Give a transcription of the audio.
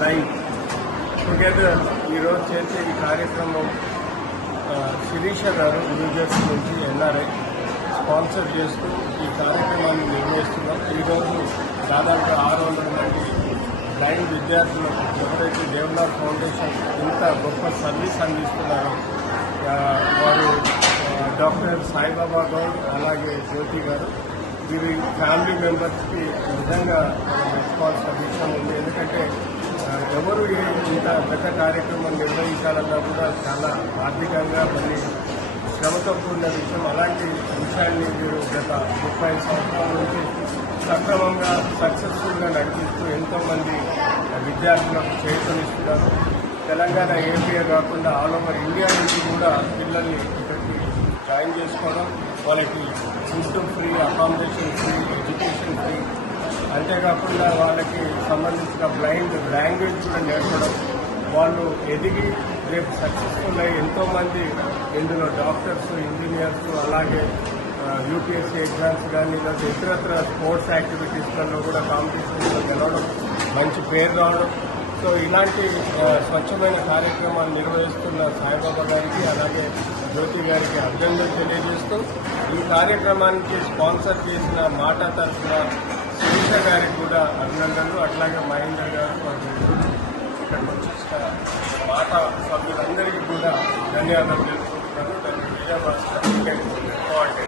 blind together ఈరోజు చేసే ఈ కార్యక్రమం శిరీష గారు న్యూజెర్సీ నుంచి ఎన్ఆర్ఐ స్పాన్సర్ చేస్తూ ఈ కార్యక్రమాన్ని నిర్వహిస్తున్నాం. ఈరోజు దాదాపు 600 మంది బ్లైండ్ విద్యార్థులకు ఎవరైతే దేవనాథ్ ఫౌండేషన్ ఇంత గొప్ప సర్వీస్ అందిస్తున్నారో వారు డాక్టర్ సాయిబాబా గౌడ్ అలాగే జ్యోతి గారు వీరి ఫ్యామిలీ మెంబర్స్కి నిజంగా మెచ్చుకోవాల్సిన విషయం ఉంది. ఎందుకంటే ఎవరు ఇంత పెద్ద కార్యక్రమం నిర్వహించాలన్నా కూడా చాలా ఆర్థికంగా మళ్ళీ శ్రమతో కూడిన విషయం. అలాంటి విషయాన్ని వీరు గత 30 సంవత్సరాల నుంచి సక్రమంగా సక్సెస్ఫుల్గా నడిపిస్తూ ఎంతోమంది విద్యార్థులకు చేయూతనిస్తున్నారు. తెలంగాణ ఏపీఏ కాకుండా ఆల్ ఓవర్ ఇండియా నుంచి కూడా పిల్లల్ని ఇక్కడికి జాయిన్ చేసుకోవడం, వాళ్ళకి food free, accommodation free, education free, అంతేకాకుండా వాళ్ళకి సంబంధించిన బ్లైండ్ లాంగ్వేజ్ కూడా నేర్పడం, వాళ్ళు ఎదిగి రేపు సక్సెస్ఫుల్ అయ్యి ఎంతోమంది ఇందులో డాక్టర్స్, ఇంజనీర్స్, అలాగే యూపీఎస్సీ ఎగ్జామ్స్ కానీ లేదా ఇతరత్ర స్పోర్ట్స్ యాక్టివిటీస్లలో కూడా కాంపిటీషన్లో గెలవడం, మంచి పేరు రావడం. సో ఇలాంటి స్వచ్ఛమైన కార్యక్రమాలు నిర్వహిస్తున్న సాయిబాబా గారికి అలాగే జ్యోతి గారికి అభినందనలు తెలియజేస్తూ ఈ కార్యక్రమానికి స్పాన్సర్ చేసిన మాట తరఫున శిరీష గారికి కూడా అభినందనలు, అట్లాగే మహేందర్ గారు ఇక్కడికి వచ్చేసిన మాట సభ్యులందరికీ కూడా ధన్యవాదాలు తెలుసుకుంటున్నాను. దానికి విజయభాస్కర్